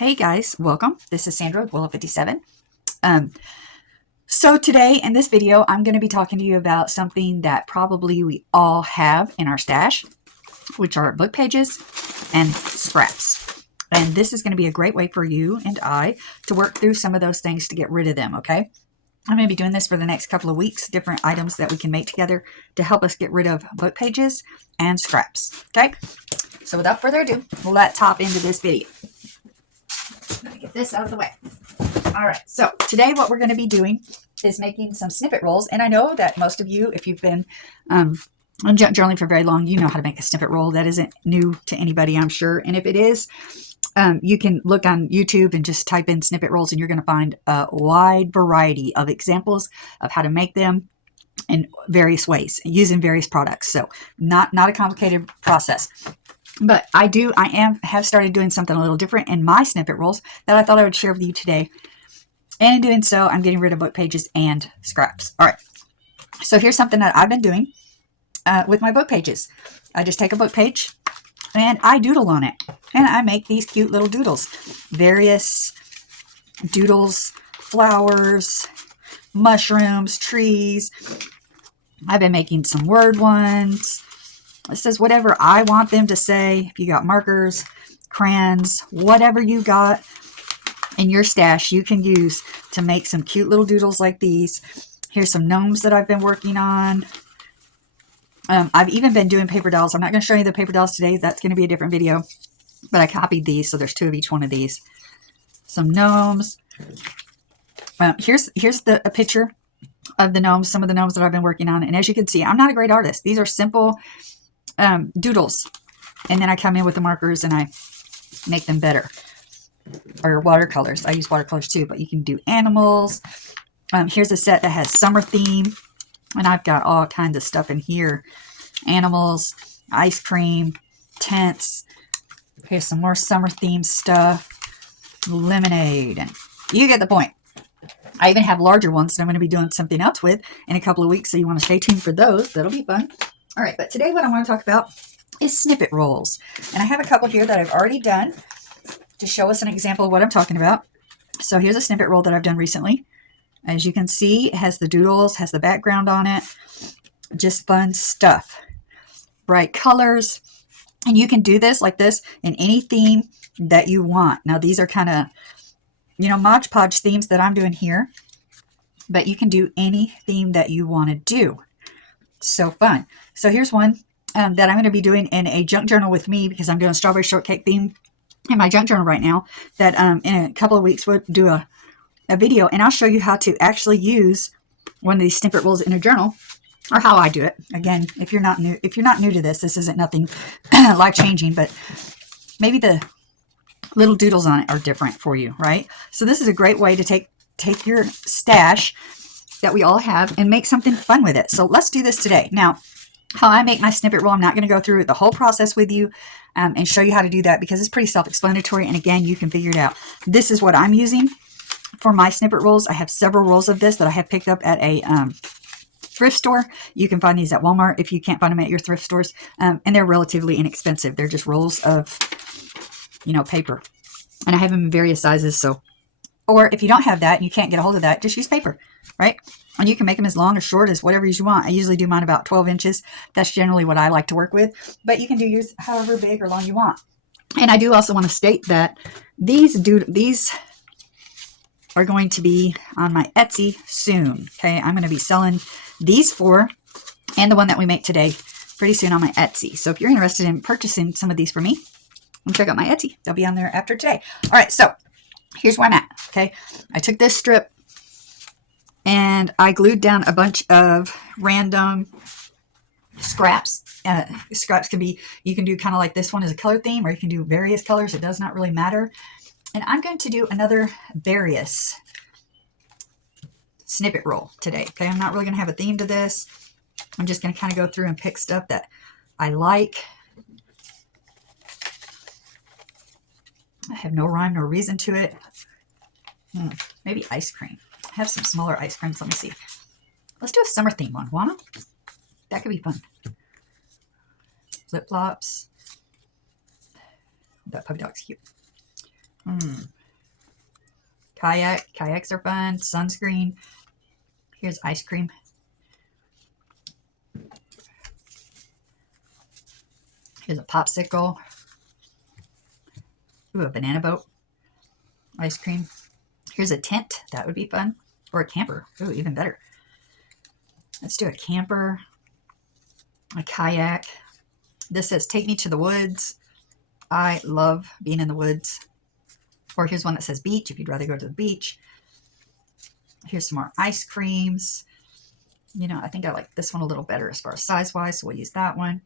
Hey guys, welcome. This is Sandra with Willow57. So today in this video, I'm going to be talking to you about something that probably we all have in our stash, which are book pages and scraps. And this is going to be a great way for you and I to work through some of those things to get rid of them, okay? I'm going to be doing this for the next couple of weeks, different items that we can make together to help us get rid of book pages and scraps, okay? So without further ado, let's hop into this video. Let me get this out of the way. All right, so today what we're going to be doing is making some snippet rolls. And I know that most of you, if you've been on journaling for very long, you know how to make a snippet roll. That isn't new to anybody, I'm sure. And if it is, you can look on YouTube and just type in snippet rolls, and you're going to find a wide variety of examples of how to make them in various ways, using various products. So not a complicated process. But I have started doing something a little different in my snippet rolls that I thought I would share with you today. And in doing so, I'm getting rid of book pages and scraps. All right. So here's something that I've been doing with my book pages. I just take a book page and I doodle on it. And I make these cute little doodles. Various doodles, flowers, mushrooms, trees. I've been making some word ones. It says whatever I want them to say. If you got markers, crayons, whatever you got in your stash, you can use to make some cute little doodles like these. Here's some gnomes that I've been working on. I've even been doing paper dolls. I'm not going to show you the paper dolls today. That's going to be a different video. But I copied these, so there's 2 of each one of these. Some gnomes. Here's a picture of the gnomes, some of the gnomes that I've been working on. And as you can see, I'm not a great artist. These are simple doodles, and then I come in with the markers and I make them better. Or watercolors. I use watercolors too, but you can do animals. Here's a set that has summer theme, and I've got all kinds of stuff in here. Animals, ice cream, tents. Here's some more summer themed stuff. Lemonade, and you get the point. I even have larger ones that I'm going to be doing something else with in a couple of weeks, so you want to stay tuned for those. That'll be fun. All right, but today what I want to talk about is snippet rolls. And I have a couple here that I've already done to show us an example of what I'm talking about. So here's a snippet roll that I've done recently. As you can see, it has the doodles, has the background on it. Just fun stuff. Bright colors. And you can do this like this in any theme that you want. Now these are kind of, Mod Podge themes that I'm doing here. But you can do any theme that you want to do. So fun. So here's one that I'm going to be doing in a junk journal with me, because I'm doing a strawberry shortcake theme in my junk journal right now, that in a couple of weeks we'll do a video, and I'll show you how to actually use one of these snippet rolls in a journal, or how I do it. Again, if you're not new to this isn't nothing life-changing, but maybe the little doodles on it are different for you, right? So this is a great way to take your stash that we all have and make something fun with it. So let's do this today. Now, how I make my snippet roll, I'm not going to go through the whole process with you and show you how to do that, because it's pretty self-explanatory. And again, you can figure it out. This is what I'm using for my snippet rolls. I have several rolls of this that I have picked up at a thrift store. You can find these at Walmart if you can't find them at your thrift stores. And they're relatively inexpensive. They're just rolls of, paper. And I have them in various sizes. So, or if you don't have that and you can't get a hold of that, just use paper, right? And you can make them as long or short as whatever you want. I usually do mine about 12 inches. That's generally what I like to work with. But you can do yours however big or long you want. And I do also want to state that these are going to be on my Etsy soon. Okay, I'm going to be selling these 4 and the one that we make today pretty soon on my Etsy. So if you're interested in purchasing some of these for me, check out my Etsy. They'll be on there after today. All right, so here's where I'm at. Okay, I took this strip and I glued down a bunch of random scraps. Scraps can be, you can do kind of like this one as a color theme, or you can do various colors. It does not really matter. And I'm going to do another various snippet roll today. Okay, I'm not really going to have a theme to this. I'm just going to kind of go through and pick stuff that I like. I have no rhyme nor reason to it. Maybe ice cream. I have some smaller ice creams. Let me see. Let's do a summer theme one. Wanna? That could be fun. Flip-flops. That puppy dog's cute. Kayaks are fun. Sunscreen. Here's ice cream. Here's a popsicle. Ooh, a banana boat. Ice cream. Here's a tent. That would be fun. Or a camper. Ooh, even better. Let's do a camper. A kayak. This says, take me to the woods. I love being in the woods. Or here's one that says beach, if you'd rather go to the beach. Here's some more ice creams. You know, I think I like this one a little better as far as size-wise, so we'll use that one.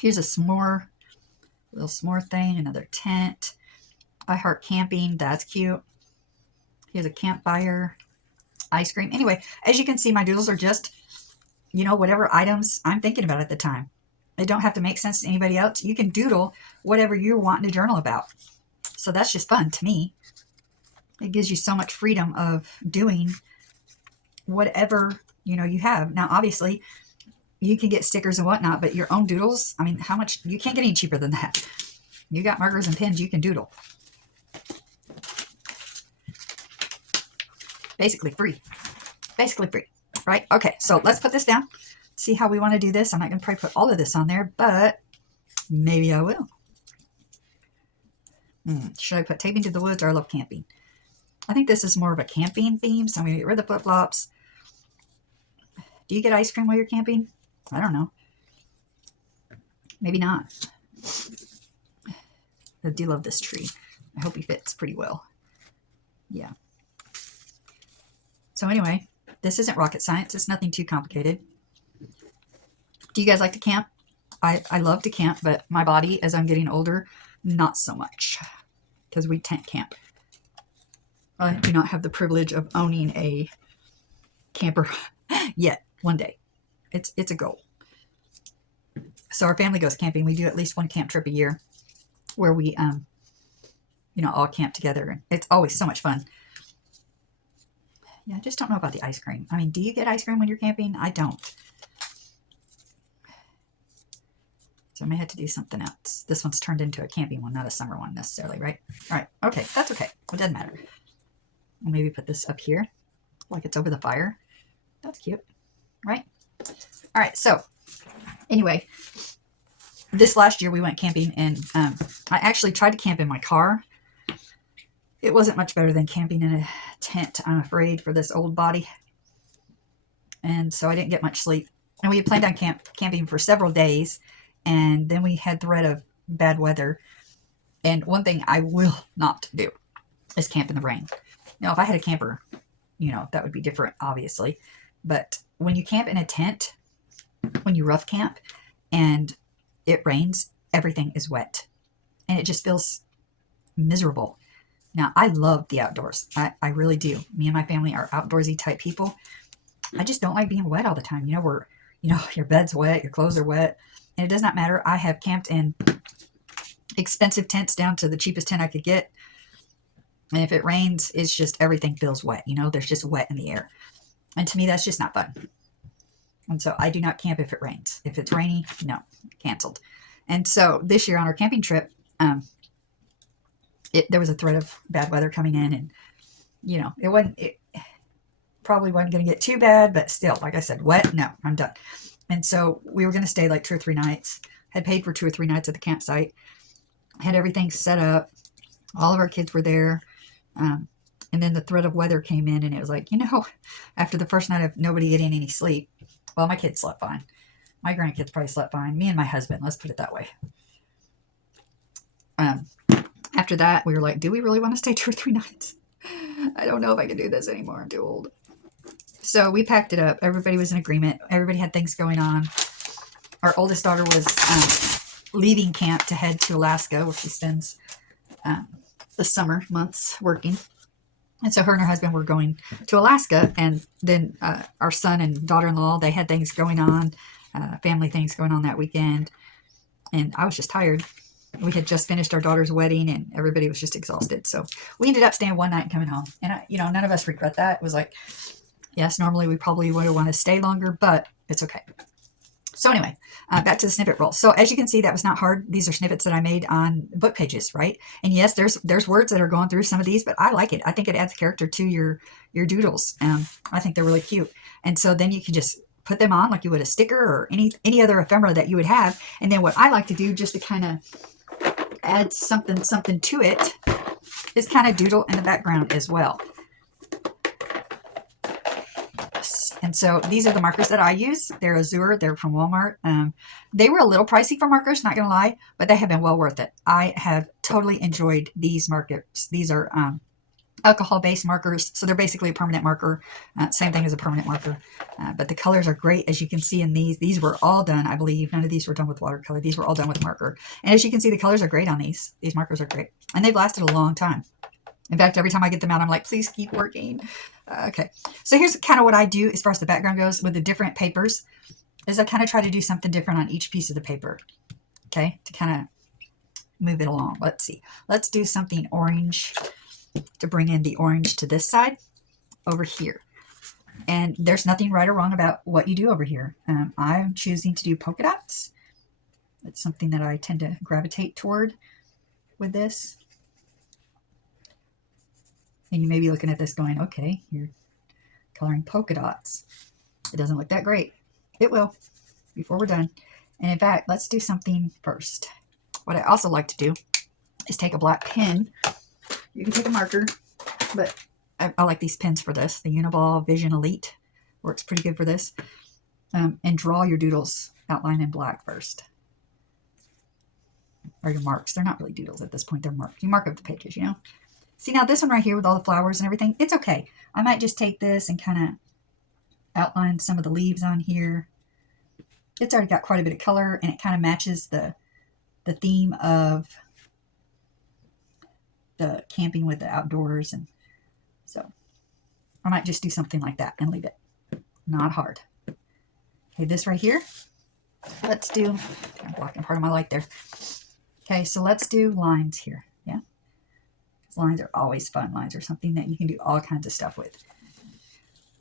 Here's a s'more. Little s'more thing. Another tent. I heart camping. That's cute. Here's a campfire. Ice cream. Anyway, as you can see, my doodles are just, you know, whatever items I'm thinking about at the time. They don't have to make sense to anybody else. You can doodle whatever you're wanting to journal about. So that's just fun to me. It gives you so much freedom of doing whatever, you know, you have. Now, obviously, you can get stickers and whatnot, but your own doodles, I mean, how much? You can't get any cheaper than that. You got markers and pens, you can doodle. Basically free. Basically free, right? Okay, so let's put this down. See how we want to do this. I'm not going to probably put all of this on there, but maybe I will. Should I put taping to the woods, or I love camping? I think this is more of a camping theme, so I'm going to get rid of the flip-flops. Do you get ice cream while you're camping? I don't know. Maybe not. I do love this tree. I hope he fits pretty well. Yeah. So anyway, this isn't rocket science. It's nothing too complicated. Do you guys like to camp? I love to camp, but my body, as I'm getting older, not so much. Because we tent camp. I do not have the privilege of owning a camper yet. One day. It's a goal. So our family goes camping. We do at least one camp trip a year where we, you know, all camp together. And it's always so much fun. Yeah, I just don't know about the ice cream. I mean, do you get ice cream when you're camping? I don't. So I may have to do something else. This one's turned into a camping one, not a summer one necessarily, right? All right. Okay, that's okay. It doesn't matter. I'll maybe put this up here like it's over the fire. That's cute, right? All right, so anyway, this last year we went camping, and I actually tried to camp in my car. It wasn't much better than camping in a tent, I'm afraid, for this old body. And so I didn't get much sleep. And we had planned on camping for several days, and then we had threat of bad weather. And one thing I will not do is camp in the rain. Now, if I had a camper, you know, that would be different, obviously. But when you camp in a tent, when you rough camp and it rains, everything is wet. And it just feels miserable. Now, I love the outdoors. I really do. Me and my family are outdoorsy type people. I just don't like being wet all the time. You know, your bed's wet, your clothes are wet. And it does not matter. I have camped in expensive tents down to the cheapest tent I could get. And if it rains, it's just everything feels wet. You know, there's just wet in the air. And to me, that's just not fun. And so I do not camp if it rains. If it's rainy, no, canceled. And so this year on our camping trip, there was a threat of bad weather coming in. And, you know, it probably wasn't going to get too bad. But still, like I said, wet, no, I'm done. And so we were going to stay like 2 or 3 nights. Had paid for 2 or 3 nights at the campsite. Had everything set up. All of our kids were there. And then the threat of weather came in, and it was like, you know, after the first night of nobody getting any sleep, well, my kids slept fine. My grandkids probably slept fine. Me and my husband, let's put it that way. After that, we were like, do we really want to stay 2 or 3 nights? I don't know if I can do this anymore. I'm too old. So we packed it up. Everybody was in agreement. Everybody had things going on. Our oldest daughter was leaving camp to head to Alaska, where she spends the summer months working. And so her and her husband were going to Alaska. And then our son and daughter-in-law, they had things going on, family things going on that weekend. And I was just tired. We had just finished our daughter's wedding, and everybody was just exhausted. So we ended up staying one night and coming home. And, none of us regret that. It was like, yes, normally we probably would want to stay longer, but it's okay. So anyway, back to the snippet roll. So as you can see, that was not hard. These are snippets that I made on book pages, right? And yes, there's words that are going through some of these, but I like it. I think it adds character to your doodles. I think they're really cute. And so then you can just put them on like you would a sticker or any other ephemera that you would have. And then what I like to do, just to kind of add something to it, is kind of doodle in the background as well. And so these are the markers that I use. They're Azure. They're from Walmart. They were a little pricey for markers, not going to lie, but they have been well worth it. I have totally enjoyed these markers. These are alcohol-based markers, so they're basically a permanent marker. Same thing as a permanent marker. But the colors are great, as you can see in these. These were all done, I believe. None of these were done with watercolor. These were all done with marker. And as you can see, the colors are great on these. These markers are great. And they've lasted a long time. In fact, every time I get them out, I'm like, please keep working. Okay, so here's kind of what I do as far as the background goes with the different papers, is I kind of try to do something different on each piece of the paper, okay, to kind of move it along. Let's see. Let's do something orange to bring in the orange to this side over here. And there's nothing right or wrong about what you do over here. I'm choosing to do polka dots. It's something that I tend to gravitate toward with this. And you may be looking at this going, okay, you're coloring polka dots. It doesn't look that great. It will before we're done. And in fact, let's do something first. What I also like to do is take a black pen. You can take a marker, but I like these pens for this. The Uniball Vision Elite works pretty good for this. And draw your doodles outline in black first. Or your marks. They're not really doodles at this point. They're marks. You mark up the pages, you know. See, now this one right here with all the flowers and everything, it's okay. I might just take this and kind of outline some of the leaves on here. It's already got quite a bit of color, and it kind of matches the theme of the camping with the outdoors. And so I might just do something like that and leave it. Not hard. Okay, this right here, let's do, I'm blocking part of my light there. Okay, so let's do lines here. Yeah. Lines are always fun. Lines are something that you can do all kinds of stuff with.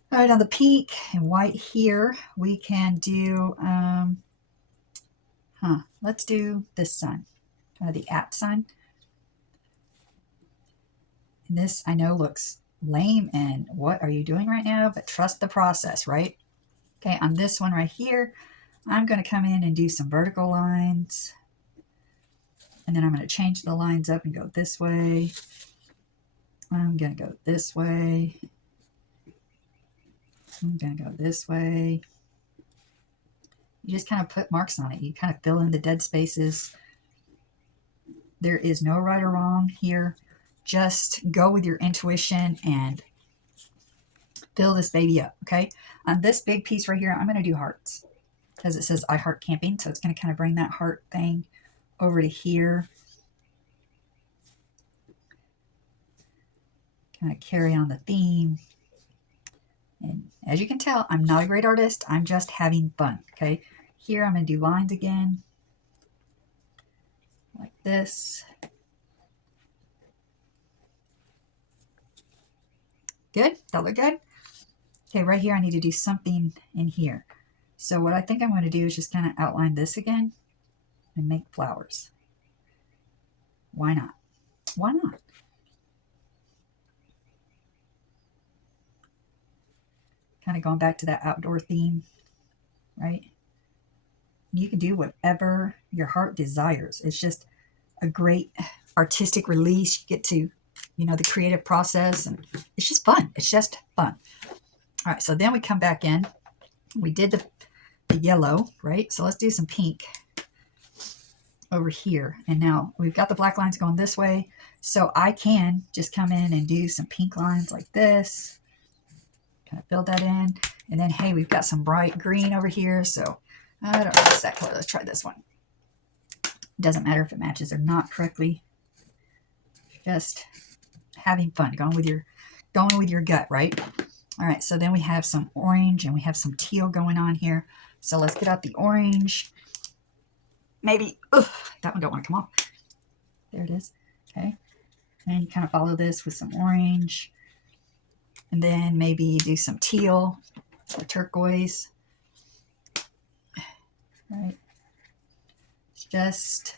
All right, on the pink and white here, we can do, let's do this sign, the @ sign. And this, I know, looks lame and what are you doing right now? But trust the process, right? Okay, on this one right here, I'm going to come in and do some vertical lines. And then I'm going to change the lines up and go this way. I'm going to go this way. I'm going to go this way. You just kind of put marks on it. You kind of fill in the dead spaces. There is no right or wrong here. Just go with your intuition and fill this baby up, okay? On this big piece right here, I'm going to do hearts because it says I heart camping. So it's going to kind of bring that heart thing over to here. Kind of carry on the theme. And as you can tell, I'm not a great artist. I'm just having fun, okay? Here I'm going to do lines again. Like this. Good? That look good? Okay, right here I need to do something in here. So what I think I'm going to do is just kind of outline this again and make flowers. Why not? Why not? Kind of going back to that outdoor theme, right? You can do whatever your heart desires. It's just a great artistic release. You get to, you know, the creative process, and it's just fun. It's just fun. All right, so then we come back in. We did the yellow, right? So let's do some pink over here. And now we've got the black lines going this way. So I can just come in and do some pink lines like this. Kind of fill that in. And then, hey, we've got some bright green over here. So I don't know what's that color. Let's try this one. It doesn't matter if it matches or not correctly. Just having fun, going with your gut, right? All right, so then we have some orange and we have some teal going on here. So let's get out the orange. Maybe, that one don't want to come off. There it is. Okay. And you kind of follow this with some orange. And then maybe do some teal or turquoise. right? Just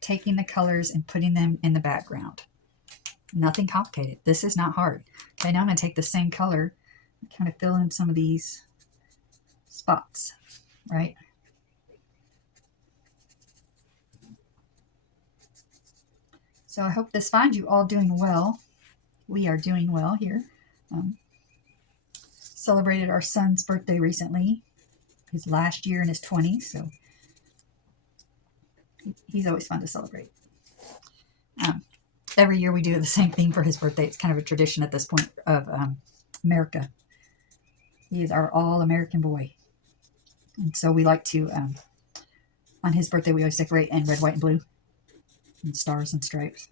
taking the colors and putting them in the background. Nothing complicated. This is not hard. Okay, now I'm going to take the same color and kind of fill in some of these spots, right? So I hope this finds you all doing well. We are doing well here. Celebrated our son's birthday recently. His last year in his 20s, so he's always fun to celebrate. Every year we do the same thing for his birthday. It's kind of a tradition at this point of America. He is our all-American boy. And so we like to, on his birthday, we always decorate in red, white, and blue, and stars and stripes.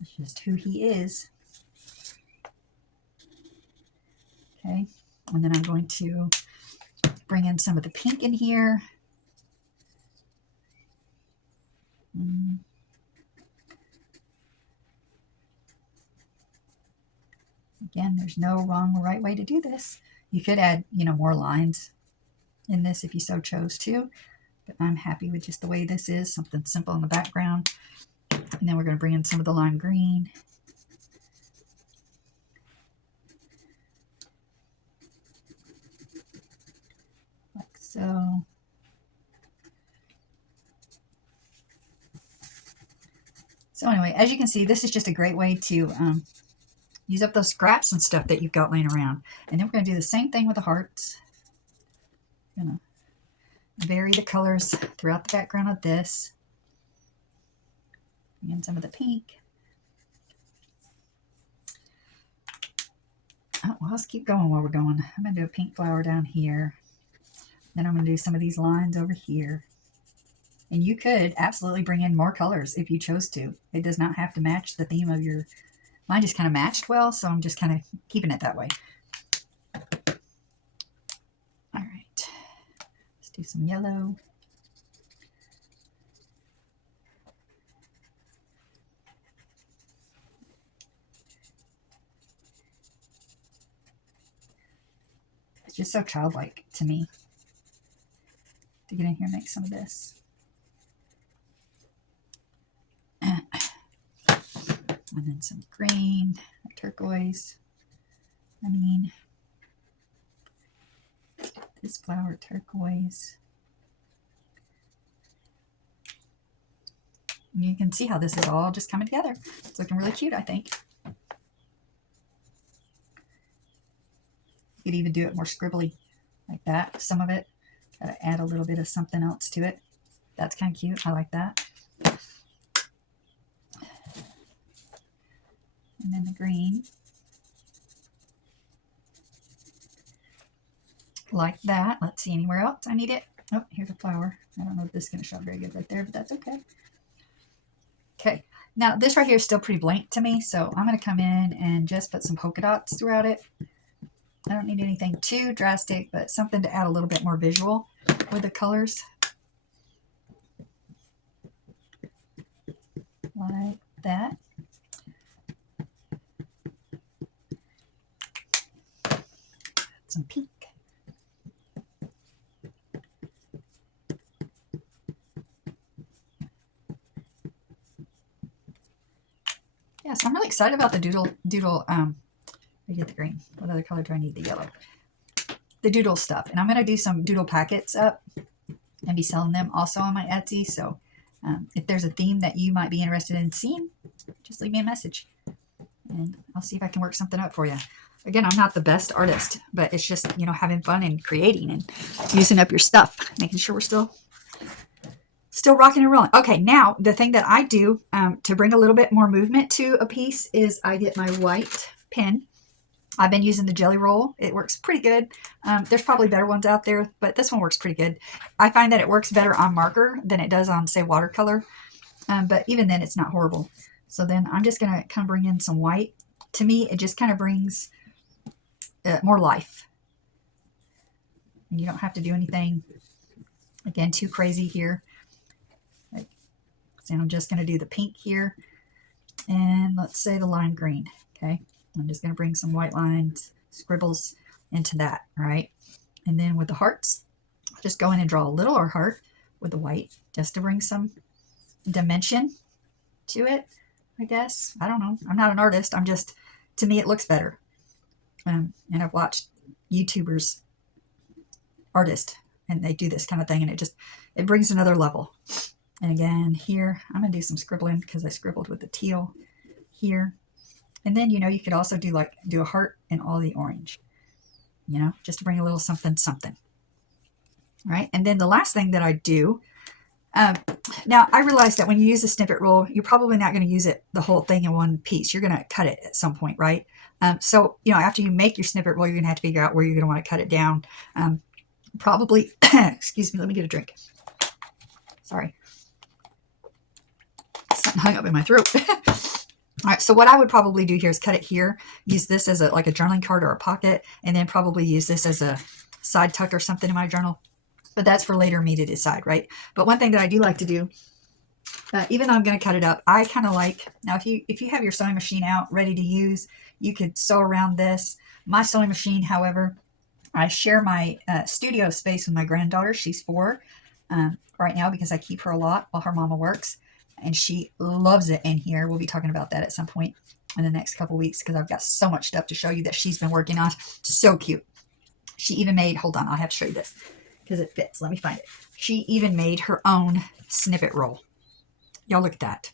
It's just who he is. Okay, and then I'm going to bring in some of the pink in here. Again, there's no wrong or right way to do this. You could add, more lines in this if you so chose to, but I'm happy with just the way this is, something simple in the background. And then we're going to bring in some of the lime green. Like so. So anyway, as you can see, this is just a great way to use up those scraps and stuff that you've got laying around. And then we're going to do the same thing with the hearts. I'm going to vary the colors throughout the background of this. Bring in some of the pink. Oh, well, let's keep going while we're going. I'm going to do a pink flower down here. Then I'm going to do some of these lines over here. And you could absolutely bring in more colors if you chose to. It does not have to match the theme of your... Mine just kind of matched well, so I'm just kind of keeping it that way. All right. Let's do some yellow. It's just so childlike to me to get in here and make some of this. And then some green, turquoise. This flower turquoise. And you can see how this is all just coming together. It's looking really cute, I think. You could even do it more scribbly like that. Some of it, gotta add a little bit of something else to it. That's kind of cute. I like that. And then the green. Like that. Let's see anywhere else I need it. Oh, here's a flower. I don't know if this is going to show up very good right there, but that's okay. Okay. Now, this right here is still pretty blank to me, so I'm going to come in and just put some polka dots throughout it. I don't need anything too drastic, but something to add a little bit more visual with the colors. Like that. Some pink. Yeah, so I'm really excited about the doodle. I get the green. What other color do I need? The yellow. The doodle stuff. And I'm going to do some doodle packets up and be selling them also on my Etsy. So if there's a theme that you might be interested in seeing, just leave me a message. And I'll see if I can work something up for you. Again, I'm not the best artist, but it's just, having fun and creating and using up your stuff. Making sure we're still rocking and rolling. Okay, now the thing that I do to bring a little bit more movement to a piece is I get my white pen. I've been using the Jelly Roll. It works pretty good. There's probably better ones out there, but this one works pretty good. I find that it works better on marker than it does on, say, watercolor. But even then, it's not horrible. So then I'm just going to kind of bring in some white. To me, it just kind of brings more life. And you don't have to do anything, again, too crazy here. So I'm just going to do the pink here. And let's say the lime green. Okay. I'm just going to bring some white lines, scribbles into that, right? And then with the hearts, just go in and draw a little heart with the white just to bring some dimension to it, I guess. I don't know. I'm not an artist. I'm just, to me, it looks better. And I've watched YouTubers, artists, and they do this kind of thing, and it brings another level. And again, here, I'm going to do some scribbling because I scribbled with the teal here. And then, you could also do a heart in all the orange, just to bring a little something, something. Right? And then the last thing that I do, now I realize that when you use a snippet roll, you're probably not going to use it the whole thing in one piece. You're going to cut it at some point, right? So, after you make your snippet roll, you're going to have to figure out where you're going to want to cut it down. Probably, excuse me, let me get a drink. Sorry. Something hung up in my throat. All right, so what I would probably do here is cut it here, use this as like a journaling card or a pocket, and then probably use this as a side tuck or something in my journal. But that's for later me to decide, right? But one thing that I do like to do, even though I'm going to cut it up, I kind of like, now if you have your sewing machine out ready to use, you could sew around this. My sewing machine, however, I share my studio space with my granddaughter. She's 4 right now because I keep her a lot while her mama works. And she loves it in here. We'll be talking about that at some point in the next couple weeks because I've got so much stuff to show you that she's been working on. So cute. She even made, hold on, I'll have to show you this because it fits. Let me find it. She even made her own snippet roll. Y'all look at that.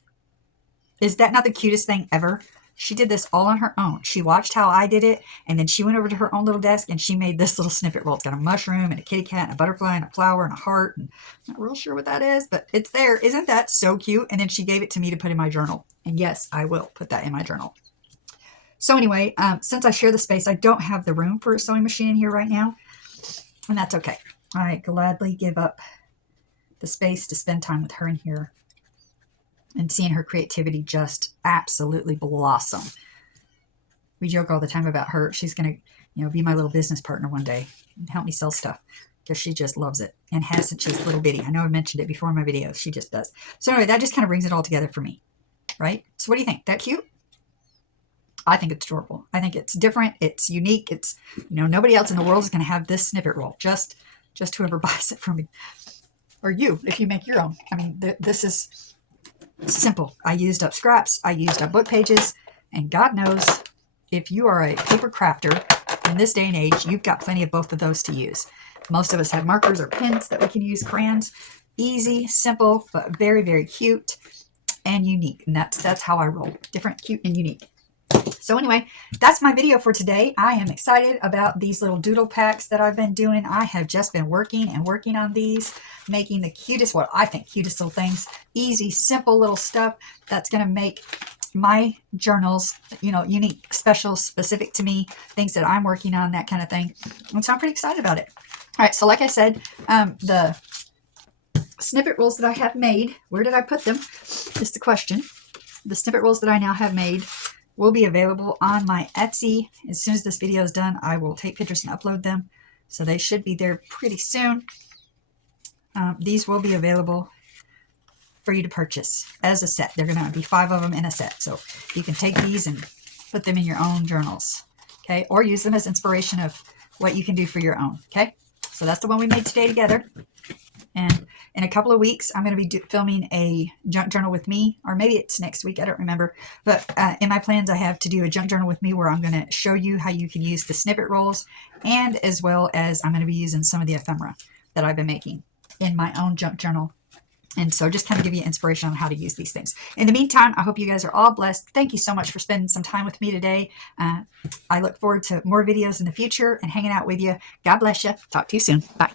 Is that not the cutest thing ever? She did this all on her own. She watched how I did it, and then she went over to her own little desk, and she made this little snippet roll. It's got a mushroom and a kitty cat and a butterfly and a flower and a heart. And I'm not real sure what that is, but it's there. Isn't that so cute? And then she gave it to me to put in my journal. And yes, I will put that in my journal. So anyway, since I share the space, I don't have the room for a sewing machine in here right now, and that's okay. I gladly give up the space to spend time with her in here and seeing her creativity just absolutely blossom. We joke all the time about her. She's going to, be my little business partner one day and help me sell stuff because she just loves it and has since she's little bitty. I know I mentioned it before in my videos. She just does. So anyway, that just kind of brings it all together for me, right? So what do you think? That cute? I think it's adorable. I think it's different. It's unique. It's, nobody else in the world is going to have this snippet roll. Just whoever buys it from me. Or you, if you make your own. I mean, this is simple. I used up scraps. I used up book pages. And God knows, if you are a paper crafter in this day and age, you've got plenty of both of those to use. Most of us have markers or pens that we can use, crayons. Easy, simple, but very, very cute and unique. And that's how I roll. Different, cute, and unique. So anyway, that's my video for today. I am excited about these little doodle packs that I've been doing. I have just been working on these, making the cutest, what I think cutest little things. Easy, simple little stuff that's going to make my journals, unique, special, specific to me, things that I'm working on, that kind of thing. And so I'm pretty excited about it. All right, so like I said, the snippet rolls that I have made, where did I put them? Is the question. The snippet rolls that I now have made will be available on my Etsy. As soon as this video is done, I will take pictures and upload them. So they should be there pretty soon. These will be available for you to purchase as a set. They're going to be 5 of them in a set. So you can take these and put them in your own journals. Okay. Or use them as inspiration of what you can do for your own. Okay. So that's the one we made today together. And in a couple of weeks, I'm going to be filming a junk journal with me, or maybe it's next week. I don't remember. But in my plans, I have to do a junk journal with me where I'm going to show you how you can use the snippet rolls, and as well as I'm going to be using some of the ephemera that I've been making in my own junk journal. And so just kind of give you inspiration on how to use these things. In the meantime, I hope you guys are all blessed. Thank you so much for spending some time with me today. I look forward to more videos in the future and hanging out with you. God bless you. Talk to you soon. Bye.